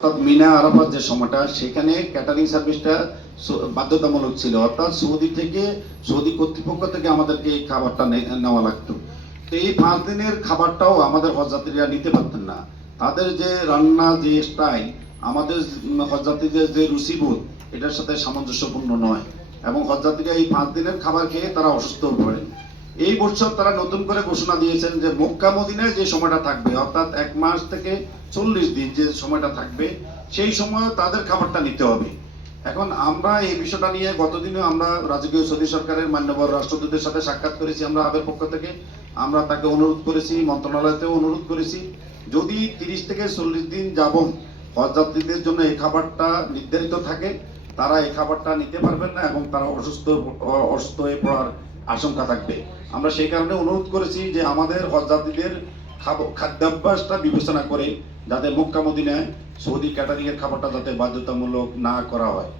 অর্থাৎ মিনা আরাফাত যে সময়টা সেখানে ক্যাটারিং সার্ভিসটা বাধ্যতামূলক ছিল, অর্থাৎ সৌদি কর্তৃপক্ষ থেকে আমাদেরকে এই খাবারটা নেওয়া লাগতো। তো এই 5 দিনের খাবারটাও আমাদের হজযাত্রীরা নিতে পারতেন না। তাদের যে রান্না যে স্টাইল, আমাদের হজযাত্রীদের যে রুচিবোধ, এটার সাথে সামঞ্জস্যপূর্ণ নয় এবং হজযাত্রীরা এই 5 দিনের খাবার খেয়ে তারা অসুস্থ হয়ে পড়েন। এই বছর তারা নতুন করে ঘোষণা দিয়েছেন যে মক্কা মদিনায় যে সময়টা থাকবে, অর্থাৎ 1 মাস থেকে 40 দিন যে সময়টা থাকবে, সেই সময় তাদের খাবারটা নিতে হবে। এখন আমরা এই বিষয়টা নিয়ে গতদিনে আমরা রাজকীয় সৌদি সরকারের মান্যবর রাষ্ট্রদূতের সাথে সাক্ষাৎ করেছি। আমরা আবের পক্ষ থেকে আমরা তাকে অনুরোধ করেছি, মন্ত্রণালয়তেও অনুরোধ করেছি, যদি 30 থেকে 40 দিন যাবত হজযাত্রীদের জন্য এই খাবারটা নির্ধারিত থাকে, তারা এই খাবারটা নিতে পারবেন না এবং তারা অসুস্থ হয়ে পড়ার আশঙ্কা থাকবে। আমরা সেই কারণে অনুরোধ করেছি যে আমাদের হজযাত্রীদের খাদ্যাভ্যাসটা বিবেচনা করে যাতে মক্কা মদিনায় সৌদি ক্যাটারিং এর খাবারটা যাতে বাধ্যতামূলক না করা হয়।